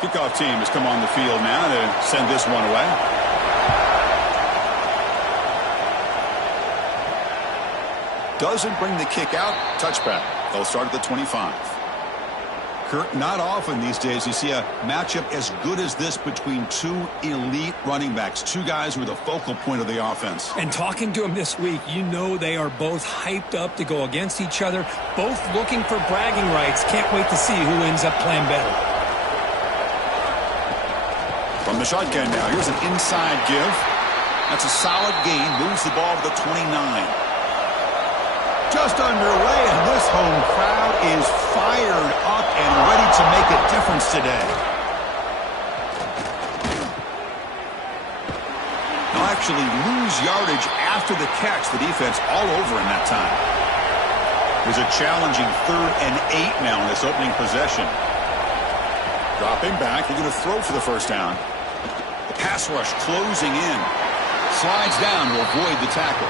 Kickoff team has come on the field now to send this one away. Doesn't bring the kick out. Touchback. They'll start at the 25. Kurt, not often these days you see a matchup as good as this between two elite running backs, two guys who are the focal point of the offense. And talking to them this week, you know they are both hyped up to go against each other, both looking for bragging rights. Can't wait to see who ends up playing better. From the shotgun now, here's an inside give. That's a solid gain, moves the ball to the 29. Just underway, and this home crowd is fired up and ready to make a difference today. They'll actually lose yardage after the catch. The defense all over in that time. There's a challenging 3rd and 8 now in this opening possession. Dropping back, they're going to throw for the first down. The pass rush closing in. Slides down to avoid the tackle.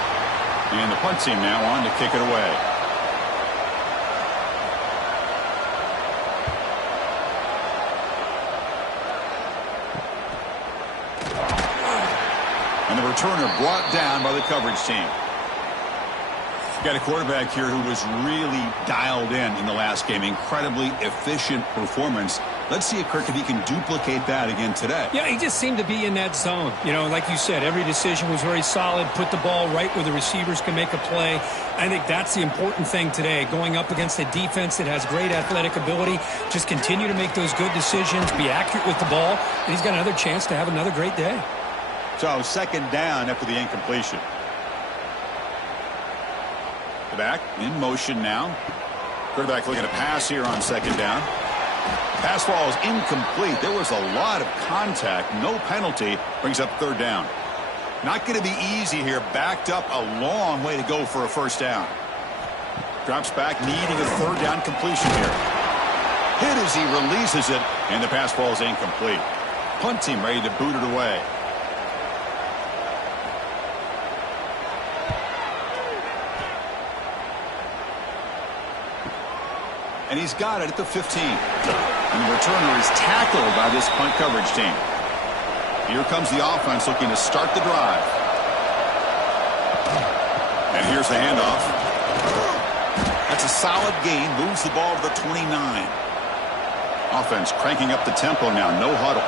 And the punt team now on to kick it away. And the returner brought down by the coverage team. You've got a quarterback here who was really dialed in the last game. Incredibly efficient performance. Let's see, Kirk, if he can duplicate that again today. Yeah, he just seemed to be in that zone. You know, like you said, every decision was very solid. Put the ball right where the receivers can make a play. I think that's the important thing today. Going up against a defense that has great athletic ability. Just continue to make those good decisions. Be accurate with the ball. And he's got another chance to have another great day. So, second down after the incompletion. The back in motion now. Quarterback looking to pass here on second down. Pass ball is incomplete. There was a lot of contact. No penalty. Brings up 3rd down. Not going to be easy here. Backed up a long way to go for a first down. Drops back, needing a 3rd down completion here. Hit as he releases it, and the pass ball is incomplete. Punt team ready to boot it away. And he's got it at the 15. And the returner is tackled by this punt coverage team. Here comes the offense looking to start the drive. And here's the handoff. That's a solid gain. Moves the ball to the 29. Offense cranking up the tempo now. No huddle.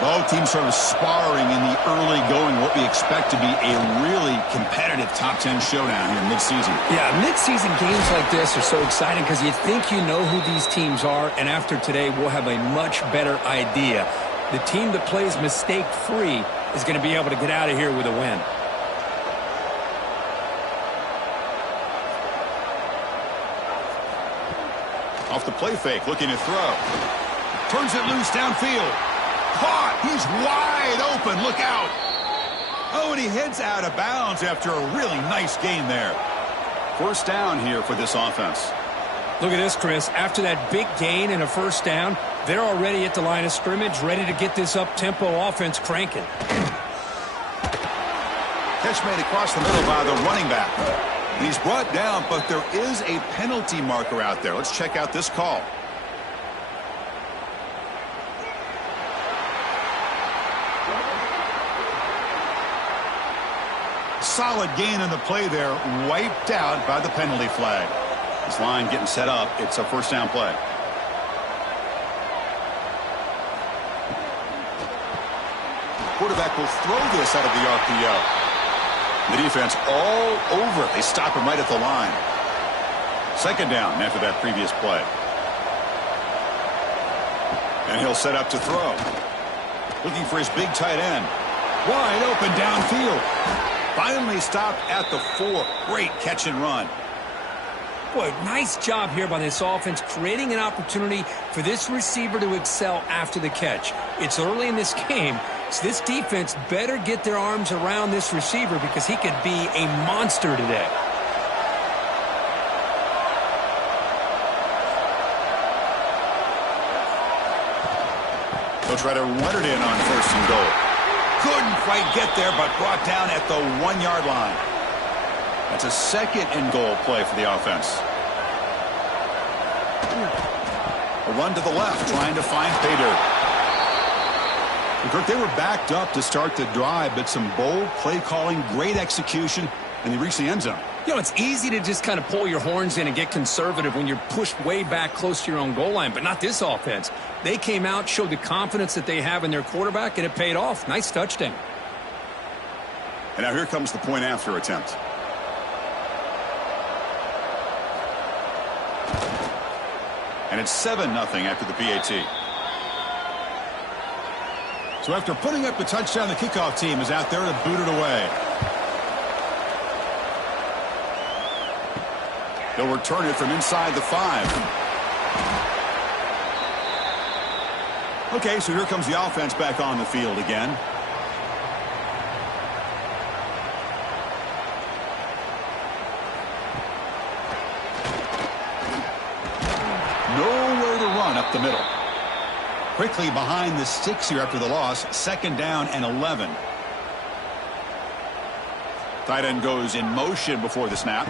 Both teams sort of sparring in the early going, what we expect to be a really competitive top 10 showdown here mid-season. Yeah, mid-season games like this are so exciting because you think you know who these teams are, and after today we'll have a much better idea. The team that plays mistake-free is going to be able to get out of here with a win. Off the play fake, looking to throw. Turns it loose downfield. Caught. He's wide open. Look out. Oh, and he heads out of bounds after a really nice gain there. First down here for this offense. Look at this, Chris. After that big gain and a first down, they're already at the line of scrimmage, ready to get this up-tempo offense cranking. Catch made across the middle by the running back. And he's brought down, but there is a penalty marker out there. Let's check out this call. Solid gain in the play there, wiped out by the penalty flag. This line getting set up. It's a first down play. Quarterback will throw this out of the RPO. The defense all over it. They stop him right at the line. Second down after that previous play. And he'll set up to throw. Looking for his big tight end. Wide open downfield. Finally stopped at the 4. Great catch and run. Boy, nice job here by this offense, creating an opportunity for this receiver to excel after the catch. It's early in this game, so this defense better get their arms around this receiver because he could be a monster today. They'll try to run it in on first and goal. Couldn't quite get there, but brought down at the 1-yard line. That's a second and goal play for the offense. A run to the left, trying to find pay dirt. Kirk, they were backed up to start the drive, but some bold play calling, great execution, and they reached the end zone. You know, it's easy to just kind of pull your horns in and get conservative when you're pushed way back close to your own goal line, but not this offense. They came out, showed the confidence that they have in their quarterback, and it paid off. Nice touchdown. And now here comes the point after attempt. And it's 7-0 after the PAT. So after putting up the touchdown, the kickoff team is out there to boot it away. They'll return it from inside the 5. Okay, so here comes the offense back on the field again. Nowhere to run up the middle. Quickly behind the sticks here after the loss. 2nd down and 11. Tight end goes in motion before the snap.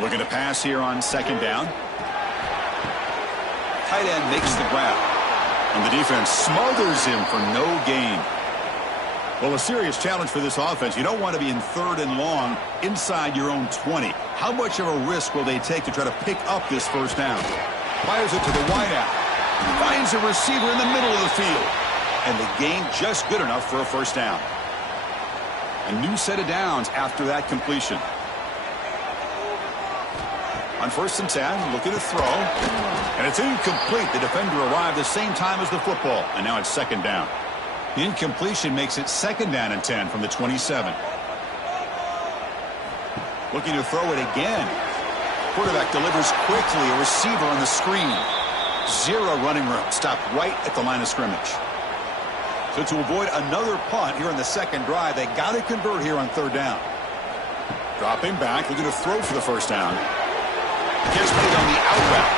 Looking to pass here on 2nd down. Tight end makes the grab. And the defense smothers him for no gain. Well, a serious challenge for this offense. You don't want to be in 3rd and long inside your own 20. How much of a risk will they take to try to pick up this 1st down? Fires it to the wideout. Finds a receiver in the middle of the field. And the gain just good enough for a 1st down. A new set of downs after that completion. On 1st and 10, looking to throw. And it's incomplete. The defender arrived the same time as the football. And now it's 2nd down. The incompletion makes it 2nd down and 10 from the 27. Looking to throw it again. Quarterback delivers quickly. A receiver on the screen. 0 running room. Stopped right at the line of scrimmage. So to avoid another punt here on the 2nd drive, they got to convert here on 3rd down. Dropping back, looking to throw for the 1st down. Gets made on the out route.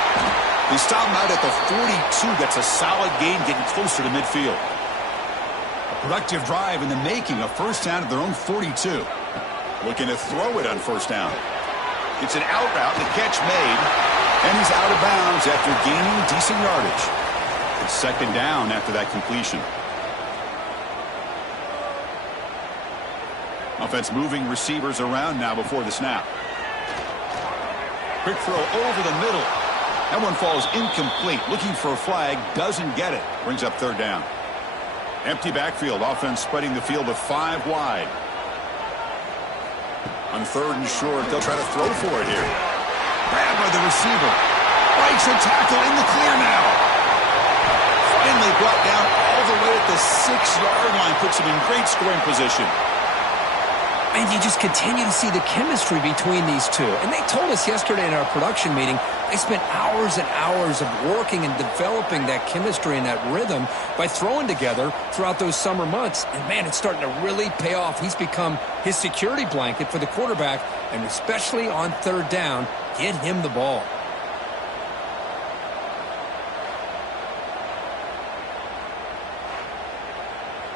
They stop him out at the 42. That's a solid gain, getting closer to midfield. A productive drive in the making. A 1st down at their own 42. Looking to throw it on 1st down. It's an out route, the catch made. And he's out of bounds after gaining decent yardage. It's 2nd down after that completion. Offense moving receivers around now before the snap. Quick throw over the middle. That one falls incomplete. Looking for a flag. Doesn't get it. Brings up 3rd down. Empty backfield. Offense spreading the field with 5 wide. On 3rd and short, they'll try to throw for it here. Grabbed by the receiver. Breaks a tackle in the clear now. Finally brought down all the way at the 6-yard line. Puts him in great scoring position. And you just continue to see the chemistry between these two. And they told us yesterday in our production meeting, they spent hours and hours of working and developing that chemistry and that rhythm by throwing together throughout those summer months. And, man, it's starting to really pay off. He's become his security blanket for the quarterback, and especially on 3rd down, get him the ball.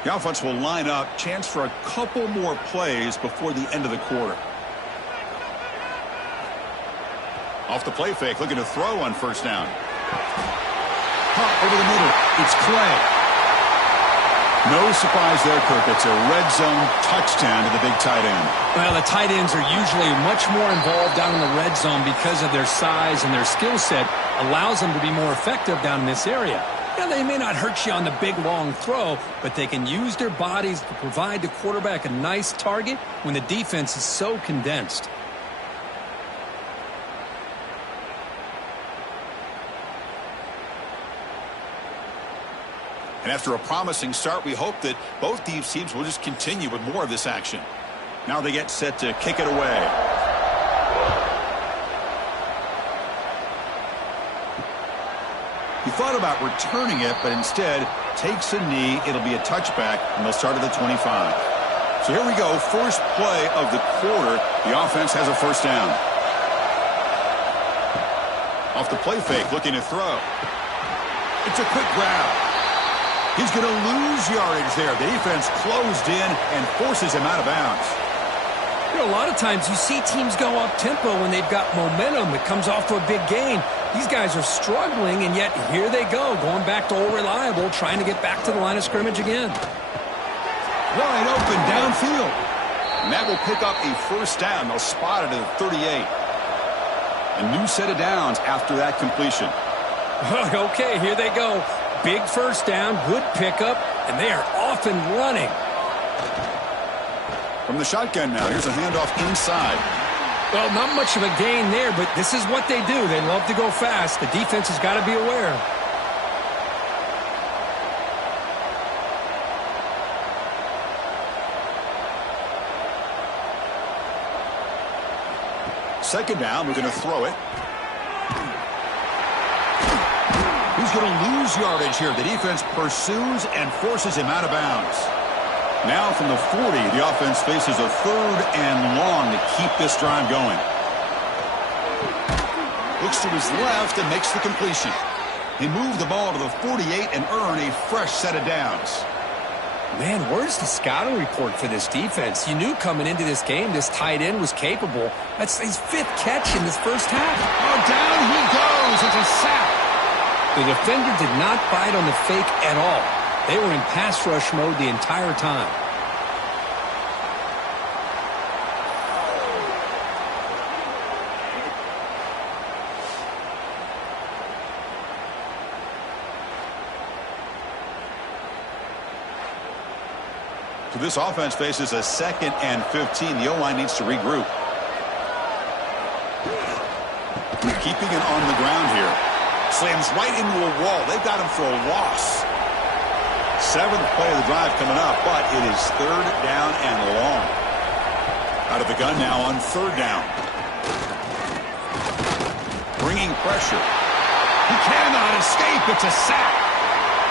The offense will line up. Chance for a couple more plays before the end of the quarter. Off the play fake, looking to throw on 1st down. Pump over the middle. It's Clay. No surprise there, Kirk. It's a red zone touchdown to the big tight end. Well, the tight ends are usually much more involved down in the red zone because of their size, and their skill set allows them to be more effective down in this area. Now, they may not hurt you on the big, long throw, but they can use their bodies to provide the quarterback a nice target when the defense is so condensed. And after a promising start, we hope that both these teams will just continue with more of this action. Now they get set to kick it away. He thought about returning it, but instead takes a knee. It'll be a touchback, and they'll start at the 25. So here we go. First play of the quarter. The offense has a 1st down. Off the play fake, looking to throw. It's a quick grab. He's going to lose yardage there. The defense closed in and forces him out of bounds. You know, a lot of times you see teams go up-tempo when they've got momentum. It comes off to a big gain. These guys are struggling, and yet here they go, going back to old reliable, trying to get back to the line of scrimmage again. Wide open downfield. And that will pick up a first down. They'll spot it at 38. A new set of downs after that completion. Okay, here they go. Big first down, good pickup, and they are off and running. From the shotgun now, here's a handoff inside. Well, not much of a gain there, but this is what they do. They love to go fast. The defense has got to be aware. Second down, we're going to throw it. He's going to lose yardage here. The defense pursues and forces him out of bounds. Now from the 40, the offense faces a third and long to keep this drive going. Looks to his left and makes the completion. He moved the ball to the 48 and earned a fresh set of downs. Man, where's the scouting report for this defense? You knew coming into this game this tight end was capable. That's his 5th catch in this first half. Oh, down he goes. It's a sack. The defender did not bite on the fake at all. They were in pass rush mode the entire time. So this offense faces a 2nd and 15. The O-line needs to regroup. Keeping it on the ground here. Slams right into a wall. They've got him for a loss. 7th play of the drive coming up, but it is 3rd down and long. Out of the gun now on 3rd down. Bringing pressure. He cannot escape. It's a sack.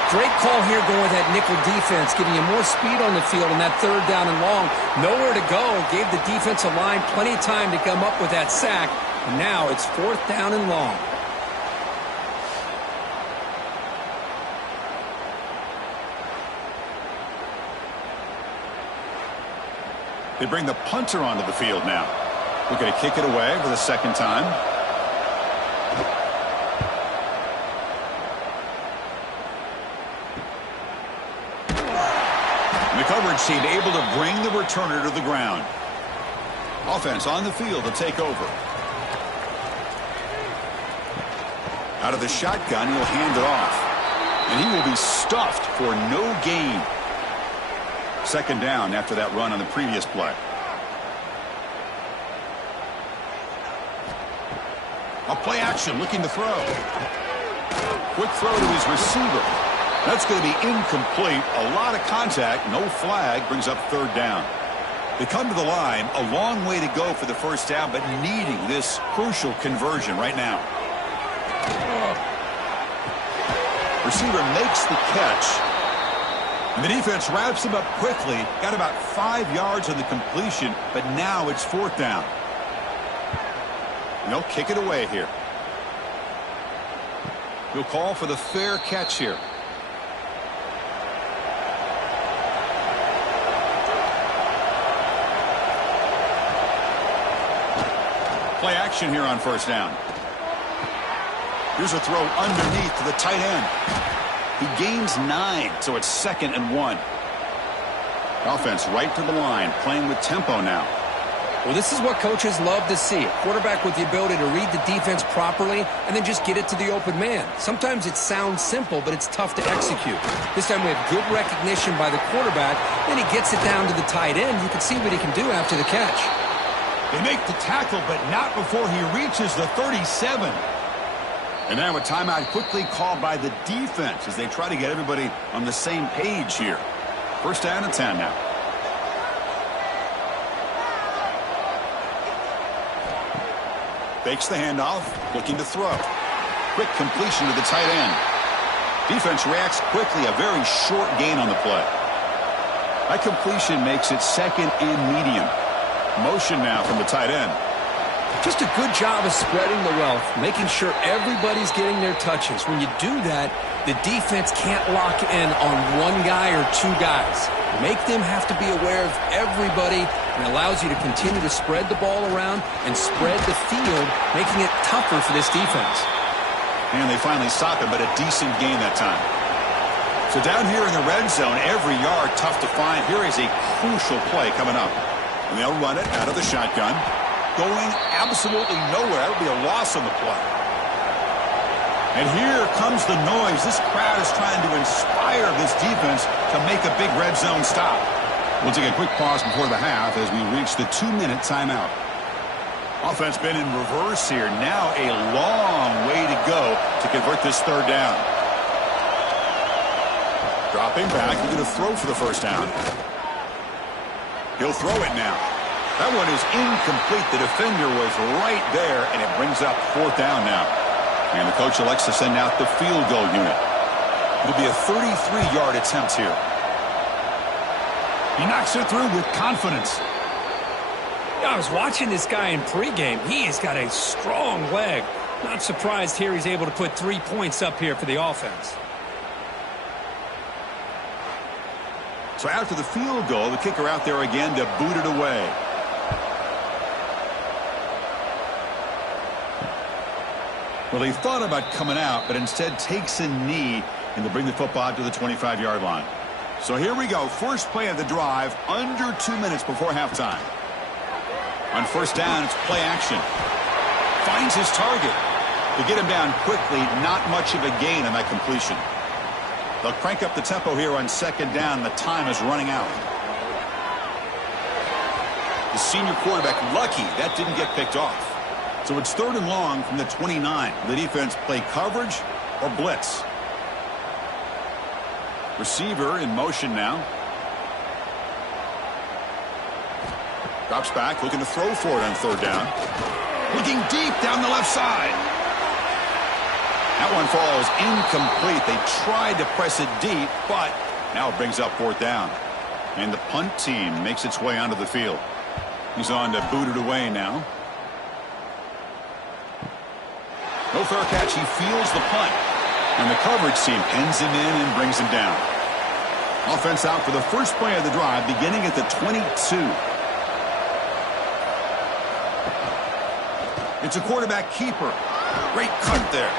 Great call here going with that nickel defense, giving you more speed on the field on that 3rd down and long. Nowhere to go. Gave the defensive line plenty of time to come up with that sack. And now it's 4th down and long. They bring the punter onto the field now. We're going to kick it away for the 2nd time. And the coverage team able to bring the returner to the ground. Offense on the field to take over. Out of the shotgun, he'll hand it off. And he will be stuffed for no gain. 2nd down after that run on the previous play. A play action looking to throw. Quick throw to his receiver. That's going to be incomplete. A lot of contact. No flag. Brings up 3rd down. They come to the line. A long way to go for the first down, but needing this crucial conversion right now. Receiver makes the catch. And the defense wraps him up quickly. Got about 5 yards on the completion, but now it's 4th down. And they'll kick it away here. He'll call for the fair catch here. Play action here on 1st down. Here's a throw underneath to the tight end. He gains 9, so it's 2nd and 1. Offense right to the line, playing with tempo now. Well, this is what coaches love to see. A quarterback with the ability to read the defense properly and then just get it to the open man. Sometimes it sounds simple, but it's tough to execute. This time we have good recognition by the quarterback. Then he gets it down to the tight end. You can see what he can do after the catch. They make the tackle, but not before he reaches the 37. And now a timeout quickly called by the defense as they try to get everybody on the same page here. 1st down and 10 now. Fakes the handoff, looking to throw. Quick completion to the tight end. Defense reacts quickly, a very short gain on the play. That completion makes it 2nd and medium. Motion now from the tight end. Just a good job of spreading the wealth, making sure everybody's getting their touches. When you do that, the defense can't lock in on one guy or 2 guys. Make them have to be aware of everybody, and allows you to continue to spread the ball around and spread the field, making it tougher for this defense. And they finally stop him, but a decent gain that time. So down here in the red zone, every yard tough to find. Here is a crucial play coming up. And they'll run it out of the shotgun. Going absolutely nowhere. That would be a loss on the play. And here comes the noise. This crowd is trying to inspire this defense to make a big red zone stop. We'll take a quick pause before the half as we reach the 2-minute timeout. Offense been in reverse here. Now a long way to go to convert this third down. Dropping back. He's going to throw for the first down. He'll throw it now. That one is incomplete. The defender was right there, and it brings up fourth down now. And the coach elects to send out the field goal unit. It'll be a 33-yard attempt here. He knocks it through with confidence. I was watching this guy in pregame. He has got a strong leg. Not surprised here he's able to put 3 points up here for the offense. So after the field goal, the kicker out there again to boot it away. Well, he thought about coming out, but instead takes a knee and to bring the football out to the 25-yard line. So here we go. First play of the drive, under 2 minutes before halftime. On first down, it's play action. Finds his target. To get him down quickly, not much of a gain on that completion. They'll crank up the tempo here on second down. The time is running out. The senior quarterback lucky that didn't get picked off. So it's third and long from the 29. The defense play coverage or blitz. Receiver in motion now. Drops back, looking to throw for it on third down. Looking deep down the left side. That one falls incomplete. They tried to press it deep, but now it brings up fourth down. And the punt team makes its way onto the field. He's on to boot it away now. No fair catch. He fields the punt. And the coverage team pins him in and brings him down. Offense out for the first play of the drive, beginning at the 22. It's a quarterback keeper. Great cut there.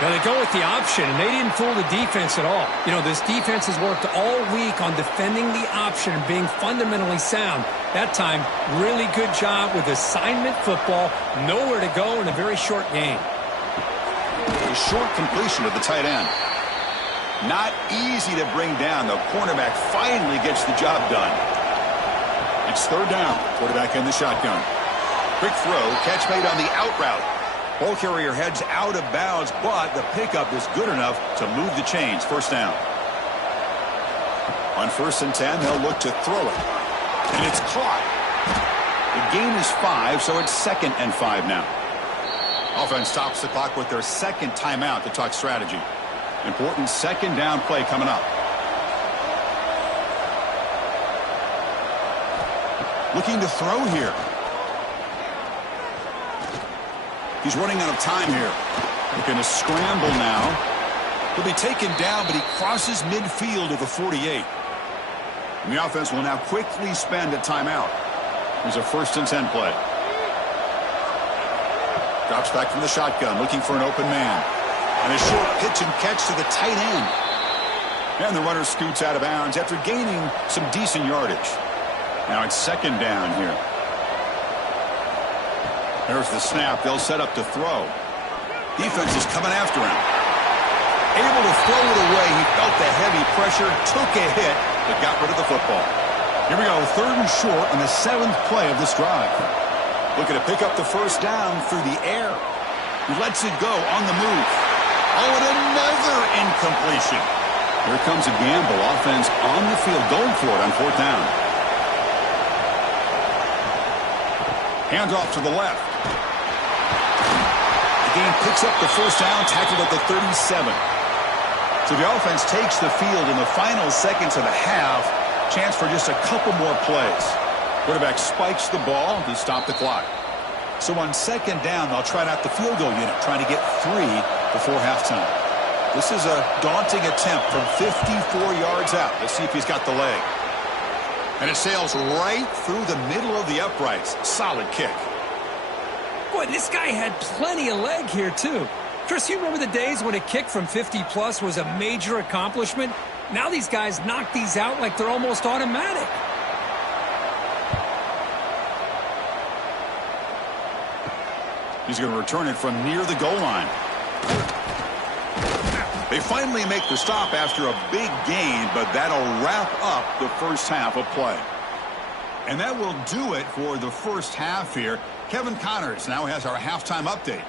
Now they go with the option, and they didn't fool the defense at all. You know, this defense has worked all week on defending the option and being fundamentally sound. That time, really good job with assignment football. Nowhere to go in a very short game. A short completion of the tight end. Not easy to bring down. The cornerback finally gets the job done. It's third down. Quarterback in the shotgun. Quick throw. Catch made on the out route. Ball carrier heads out of bounds, but the pickup is good enough to move the chains. First down. On 1st and 10, they'll look to throw it. And it's caught. The gain is 5, so it's 2nd and 5 now. Offense stops the clock with their second timeout to talk strategy. Important second down play coming up. Looking to throw here. He's running out of time here. Looking to scramble now. He'll be taken down, but he crosses midfield to the 48. And the offense will now quickly spend a timeout. There's a 1st and 10 play. Drops back from the shotgun, looking for an open man. And a short pitch and catch to the tight end. And the runner scoots out of bounds after gaining some decent yardage. Now it's 2nd down here. There's the snap. They'll set up to throw. Defense is coming after him. Able to throw it away. He felt the heavy pressure, took a hit, but got rid of the football. Here we go, 3rd and short on the 7th play of this drive. Looking to pick up the first down through the air. He lets it go on the move. Oh, and another incompletion. Here comes a gamble. Offense on the field, going for it on 4th down. Hand off to the left. The game picks up the first down, tackled at the 37. So the offense takes the field in the final seconds of the half. Chance for just a couple more plays. Quarterback spikes the ball to stop the clock. So on 2nd down, they'll try out the field goal unit, trying to get 3 before halftime. This is a daunting attempt from 54 yards out. Let's see if he's got the leg. And it sails right through the middle of the uprights. Solid kick. Boy, this guy had plenty of leg here, too. Chris, you remember the days when a kick from 50-plus was a major accomplishment? Now these guys knock these out like they're almost automatic. He's going to return it from near the goal line. They finally make the stop after a big gain, but that'll wrap up the first half of play. And that will do it for the first half here. Kevin Connors now has our halftime update.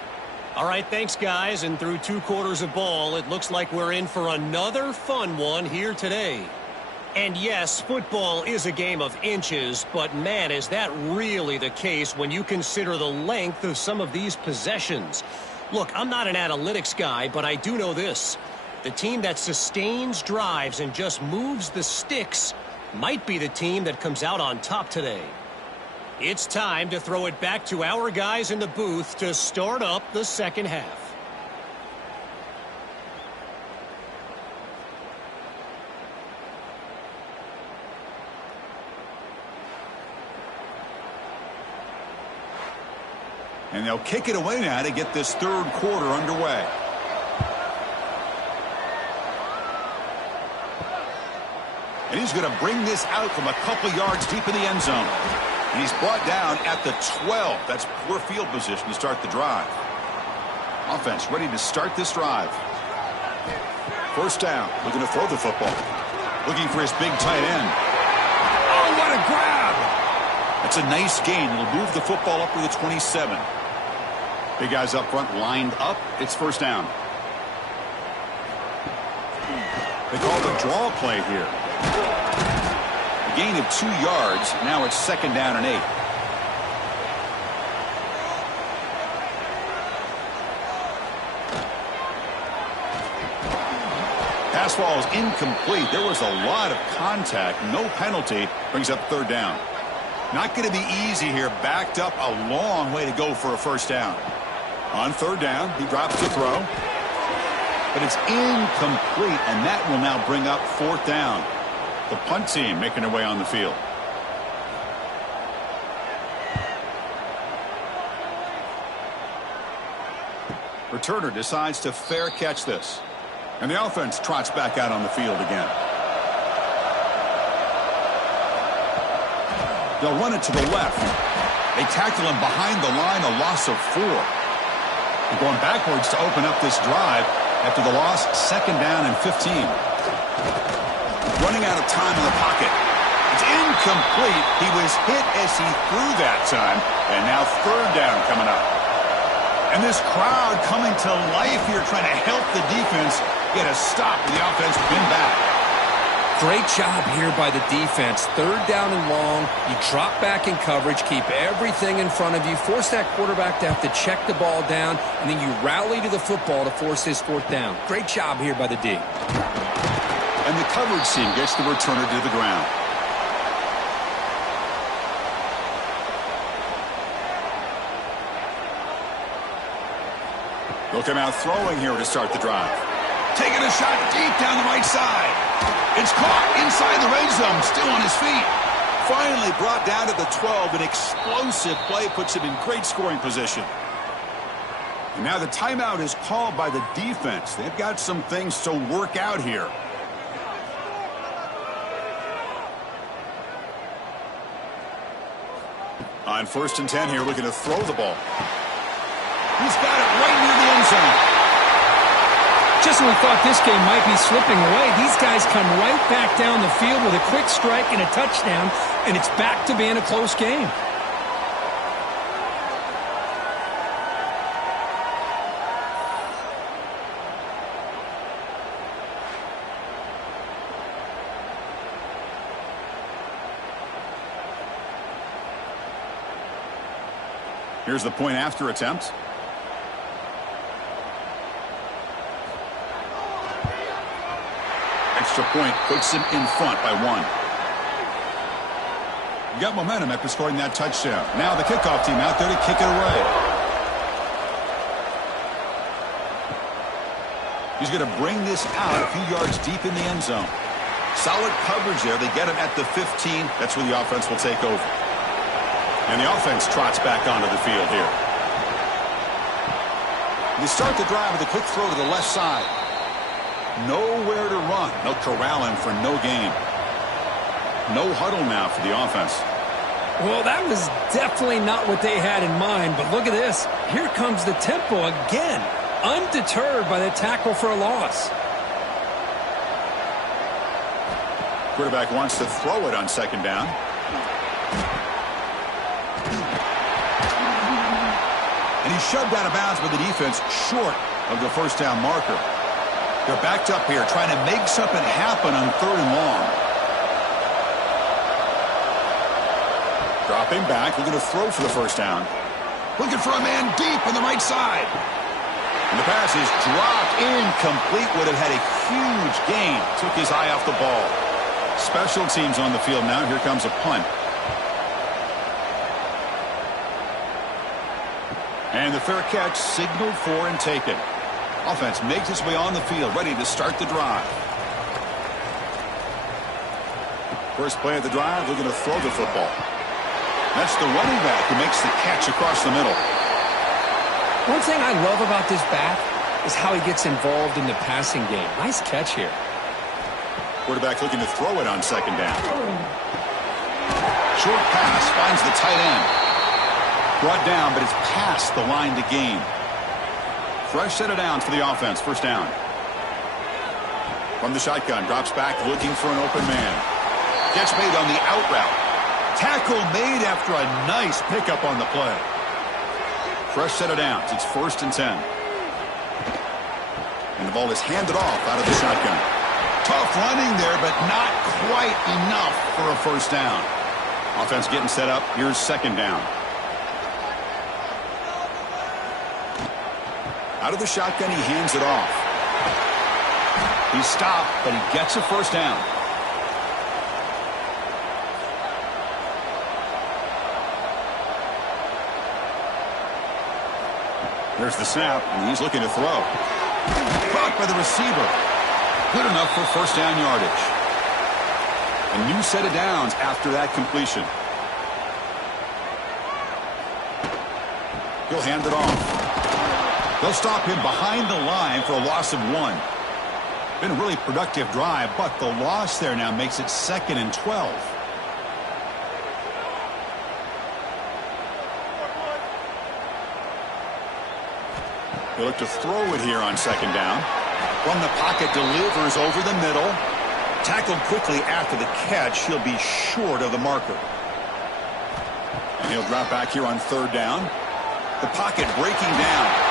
All right, thanks, guys. And through 2 quarters of ball, it looks like we're in for another fun one here today. And yes, football is a game of inches, but man, is that really the case when you consider the length of some of these possessions. Look, I'm not an analytics guy, but I do know this. The team that sustains drives and just moves the sticks might be the team that comes out on top today. It's time to throw it back to our guys in the booth to start up the second half. And they'll kick it away now to get this third quarter underway. And he's going to bring this out from a couple yards deep in the end zone. And he's brought down at the 12. That's poor field position to start the drive. Offense ready to start this drive. First down. Looking to throw the football. Looking for his big tight end. Oh, what a grab! That's a nice gain. It'll move the football up to the 27. Big guys up front lined up. It's first down. They call the draw play here. A gain of 2 yards. Now it's second down and 8. Pass ball is incomplete. There was a lot of contact. No penalty. Brings up third down. Not going to be easy here. Backed up a long way to go for a first down. On third down, he drops to throw. But it's incomplete, and that will now bring up fourth down. The punt team making their way on the field. Returner decides to fair catch this. And the offense trots back out on the field again. They'll run it to the left. They tackle him behind the line, a loss of 4. They're going backwards to open up this drive after the loss, second down and 15. Running out of time in the pocket. It's incomplete. He was hit as he threw that time, and now third down coming up. And this crowd coming to life here trying to help the defense get a stop with the offense been back. Great job here by the defense. Third down and long. You drop back in coverage, keep everything in front of you, force that quarterback to have to check the ball down, and then you rally to the football to force his fourth down. Great job here by the D. And the coverage team gets the returner to the ground. They'll come out throwing here to start the drive. Taking a shot deep down the right side. It's caught inside the red zone, still on his feet. Finally brought down to the 12. An explosive play puts him in great scoring position. And now the timeout is called by the defense. They've got some things to work out here. On first and 10 here, looking to throw the ball. He's got it right near the end zone. Just when we thought this game might be slipping away, these guys come right back down the field with a quick strike and a touchdown, and it's back to being a close game. Here's the point after attempt. Extra point puts him in front by 1. Got momentum after scoring that touchdown. Now the kickoff team out there to kick it away. He's going to bring this out a few yards deep in the end zone. Solid coverage there. They get him at the 15. That's where the offense will take over. And the offense trots back onto the field here. You start the drive with a quick throw to the left side. Nowhere to run. They'll corral him for no gain. No huddle now for the offense. Well, that was definitely not what they had in mind, but look at this. Here comes the tempo again, undeterred by the tackle for a loss. Quarterback wants to throw it on second down. And he's shoved out of bounds by the defense short of the first down marker. They're backed up here trying to make something happen on 3rd and long. Dropping back, looking to throw for the first down. Looking for a man deep on the right side. And the pass is dropped incomplete. Would have had a huge gain. Took his eye off the ball. Special teams on the field now. Here comes a punt. And the fair catch signaled for and taken. Offense makes its way on the field, ready to start the drive. First play of the drive, looking to throw the football. That's the running back who makes the catch across the middle. One thing I love about this back is how he gets involved in the passing game. Nice catch here. Quarterback looking to throw it on second down. Short pass finds the tight end. Brought down, but it's past the line to gain. Fresh set of downs for the offense. First down. From the shotgun, drops back looking for an open man. Catch made on the out route. Tackle made after a nice pickup on the play. Fresh set of downs. It's 1st and 10. And the ball is handed off out of the shotgun. Tough running there, but not quite enough for a first down. Offense getting set up. Here's second down. Out of the shotgun, he hands it off. He's stopped, but he gets a first down. There's the snap, and he's looking to throw. Caught by the receiver. Good enough for first down yardage. A new set of downs after that completion. He'll hand it off. They'll stop him behind the line for a loss of 1. Been a really productive drive, but the loss there now makes it 2nd and 12. They look to throw it here on second down. From the pocket, delivers over the middle. Tackled quickly after the catch. He'll be short of the marker. And he'll drop back here on 3rd down. The pocket breaking down.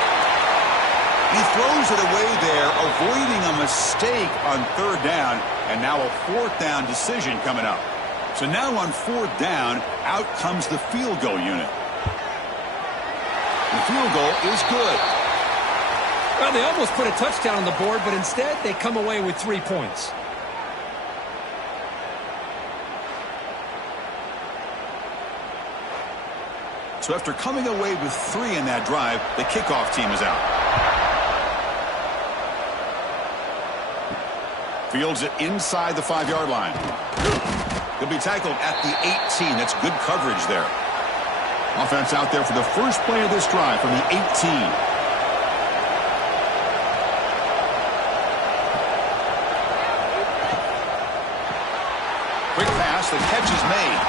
He throws it away there, avoiding a mistake on 3rd down. And now a 4th down decision coming up. So now on 4th down, out comes the field goal unit. The field goal is good. Well, they almost put a touchdown on the board, but instead they come away with 3 points. So after coming away with 3 in that drive, the kickoff team is out. Fields it inside the 5-yard line. He'll be tackled at the 18. That's good coverage there. Offense out there for the first play of this drive from the 18. Quick pass, the catch is made.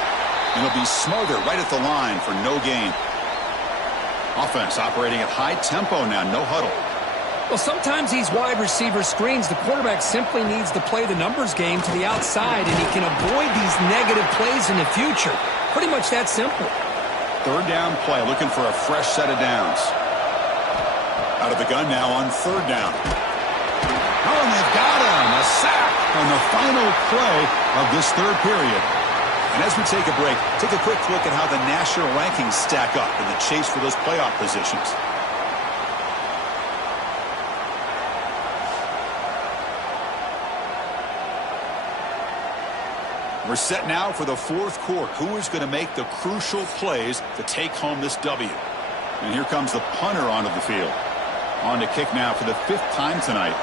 And he'll be smothered right at the line for no gain. Offense operating at high tempo now, no huddle. Well, sometimes these wide receiver screens, the quarterback simply needs to play the numbers game to the outside, and he can avoid these negative plays in the future. Pretty much that simple. 3rd down play, looking for a fresh set of downs. Out of the gun now on 3rd down. Oh, and they've got him. A sack on the final play of this 3rd period. And as we take a break, take a quick look at how the national rankings stack up in the chase for those playoff positions. We're set now for the 4th quarter. Who is going to make the crucial plays to take home this W? And here comes the punter onto the field. On to kick now for the 5th time tonight.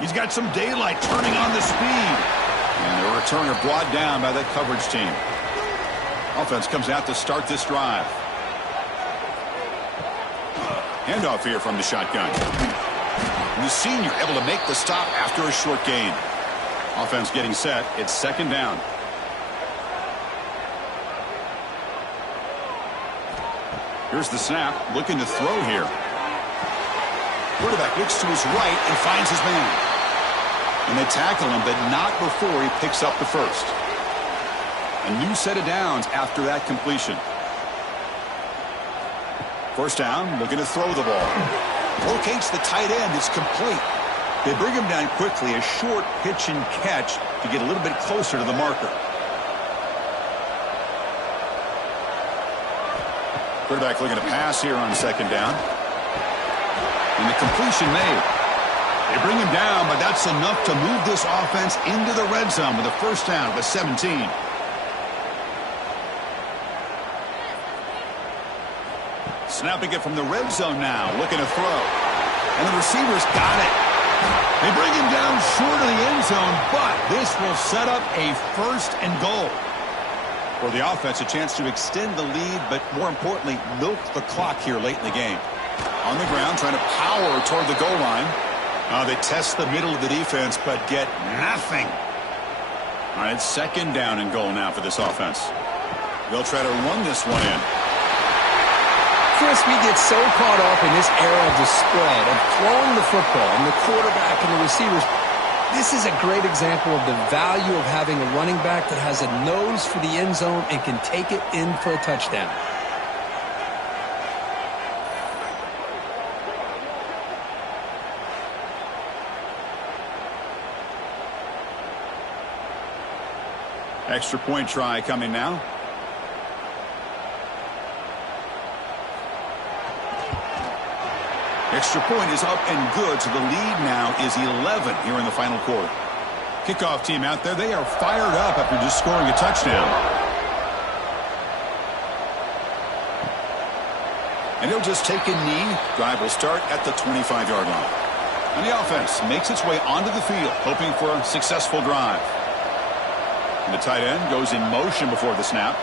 He's got some daylight, turning on the speed. And the returner brought down by that coverage team. Offense comes out to start this drive. Handoff here from the shotgun. And the senior able to make the stop after a short gain. Offense getting set. It's second down. Here's the snap. Looking to throw here. Quarterback looks to his right and finds his man. And they tackle him, but not before he picks up the first. A new set of downs after that completion. First down, looking to throw the ball. Locates the tight end. It's complete. They bring him down quickly. A short pitch and catch to get a little bit closer to the marker. Quarterback looking to pass here on second down. And the completion made. They bring him down, but that's enough to move this offense into the red zone with a first down with 17. Snapping it from the red zone now, looking to throw. And the receivers got it. They bring him down short of the end zone, but this will set up a first and goal. For the offense, a chance to extend the lead, but more importantly, milk the clock here late in the game. On the ground, trying to power toward the goal line. They test the middle of the defense, but get nothing. All right, second down and goal now for this offense. They'll try to run this one in. Chris, we get so caught up in this era of the spread, of throwing the football, and the quarterback and the receivers. This is a great example of the value of having a running back that has a nose for the end zone and can take it in for a touchdown. Extra point try coming now. Extra point is up and good, so the lead now is 11 here in the final quarter. Kickoff team out there, they are fired up after just scoring a touchdown. And he'll just take a knee. Drive will start at the 25-yard line. And the offense makes its way onto the field, hoping for a successful drive. And the tight end goes in motion before the snap.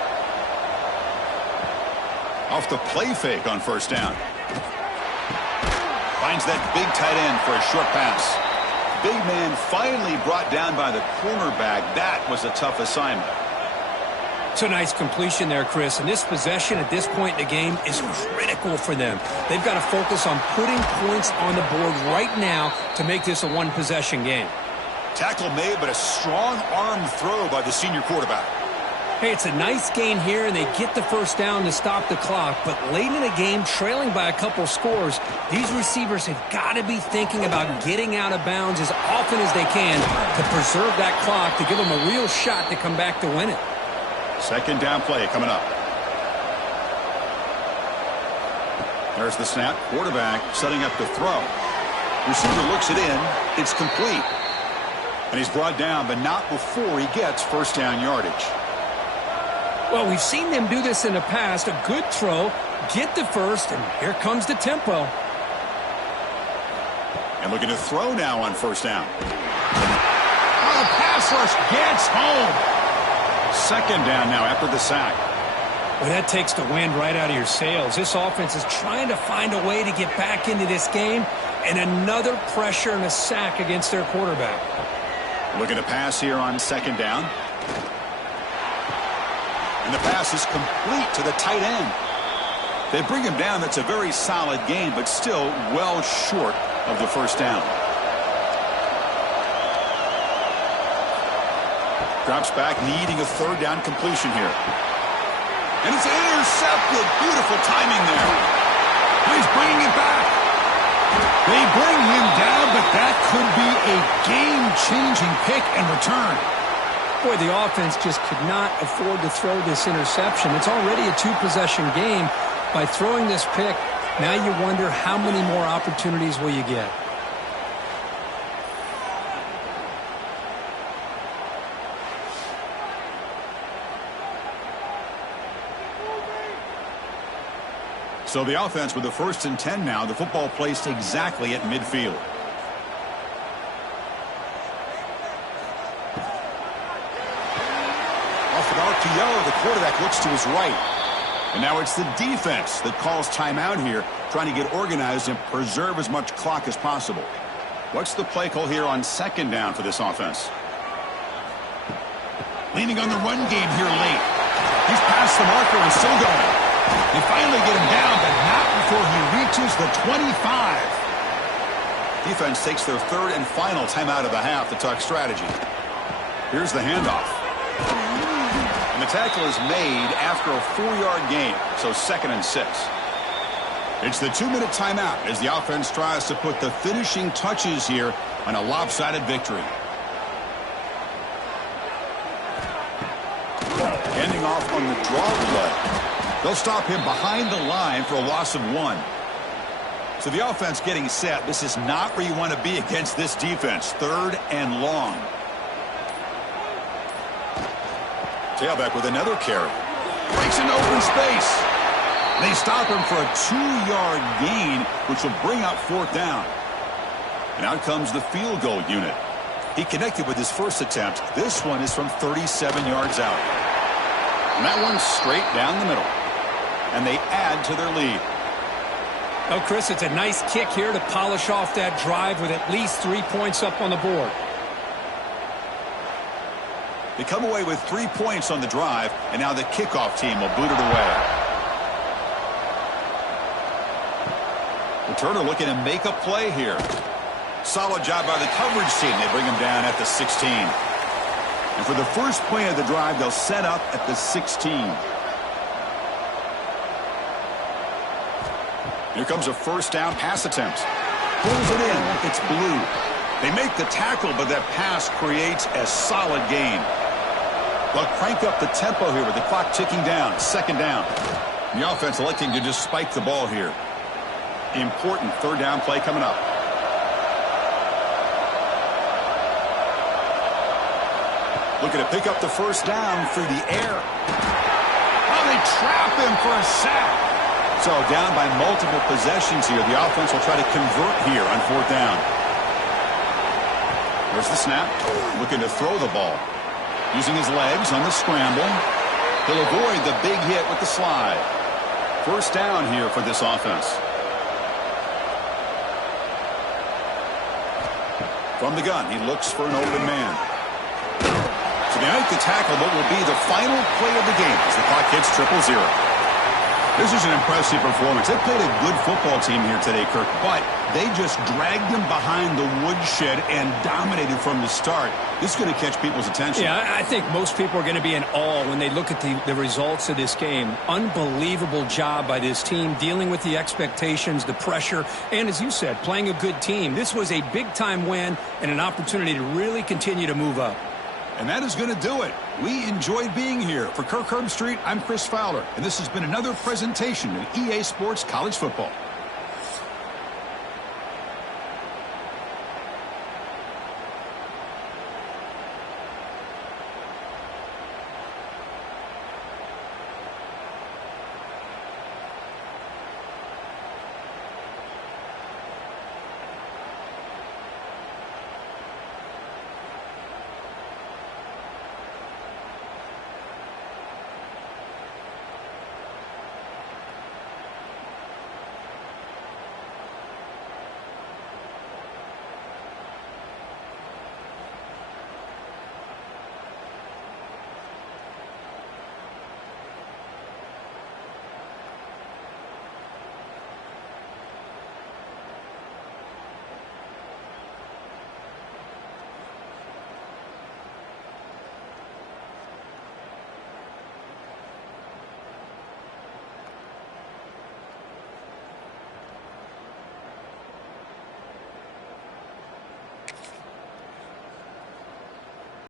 Off the play fake on first down. Finds that big tight end for a short pass. Big man finally brought down by the cornerback. That was a tough assignment. It's a nice completion there, Chris. And this possession at this point in the game is critical for them. They've got to focus on putting points on the board right now to make this a one-possession game. Tackle made, but a strong arm throw by the senior quarterback. Hey, it's a nice gain here, and they get the first down to stop the clock. But late in the game, trailing by a couple scores, these receivers have got to be thinking about getting out of bounds as often as they can to preserve that clock, to give them a real shot to come back to win it. Second down play coming up. There's the snap. Quarterback setting up to throw. Receiver looks it in. It's complete. And he's brought down, but not before he gets first down yardage. Well, we've seen them do this in the past. A good throw, get the first, and here comes the tempo. And looking to throw now on first down. Oh, the pass rush gets home. Second down now after the sack. Well, that takes the wind right out of your sails. This offense is trying to find a way to get back into this game, and another pressure and a sack against their quarterback. Looking to pass here on second down. And the pass is complete to the tight end. They bring him down. That's a very solid game, but still well short of the first down. Drops back, needing a third down completion here. And it's intercepted. Beautiful timing there. He's bringing it back. They bring him down, but that could be a game-changing pick and return. Boy, the offense just could not afford to throw this interception. It's already a two-possession game. By throwing this pick, now you wonder how many more opportunities will you get. So the offense with the 1st and 10 now. The football placed exactly at midfield. Off the mark RPO, the quarterback looks to his right. And now it's the defense that calls timeout here, trying to get organized and preserve as much clock as possible. What's the play call here on second down for this offense? Leaning on the run game here late. He's past the marker and still going. They finally get him down, but not before he reaches the 25. Defense takes their third and final timeout of the half to talk strategy. Here's the handoff. And the tackle is made after a 4-yard gain, so 2nd and 6. It's the 2-minute timeout as the offense tries to put the finishing touches here on a lopsided victory. Ending off on the draw play. They'll stop him behind the line for a loss of 1. So the offense getting set. This is not where you want to be against this defense. 3rd and long. Tailback with another carry. Breaks into open space. They stop him for a 2-yard gain, which will bring up 4th down. And out comes the field goal unit. He connected with his first attempt. This one is from 37 yards out. And that one's straight down the middle. And they add to their lead. Oh, Chris, it's a nice kick here to polish off that drive with at least 3 points up on the board. They come away with 3 points on the drive, and now the kickoff team will boot it away. Returner looking to make a play here. Solid job by the coverage team. They bring him down at the 16. And for the first play of the drive, they'll set up at the 16. Here comes a first down pass attempt. Pulls it in. It's blue. They make the tackle, but that pass creates a solid gain. They'll crank up the tempo here with the clock ticking down. 2nd down. The offense electing to just spike the ball here. Important 3rd down play coming up. Looking to pick up the first down through the air. Oh, they trap him for a sack. So down by multiple possessions here. The offense will try to convert here on 4th down. There's the snap. Looking to throw the ball. Using his legs on the scramble. He'll avoid the big hit with the slide. First down here for this offense. From the gun, he looks for an open man. So they make the tackle, but will be the final play of the game as the clock hits 0-0. This is an impressive performance. They played a good football team here today, Kirk, but they just dragged them behind the woodshed and dominated from the start. This is going to catch people's attention. Yeah, I think most people are going to be in awe when they look at the results of this game. Unbelievable job by this team dealing with the expectations, the pressure, and as you said, playing a good team. This was a big-time win and an opportunity to really continue to move up. And that is going to do it. We enjoyed being here. For Kirk Herbstreit, I'm Chris Fowler, and this has been another presentation of EA Sports College Football.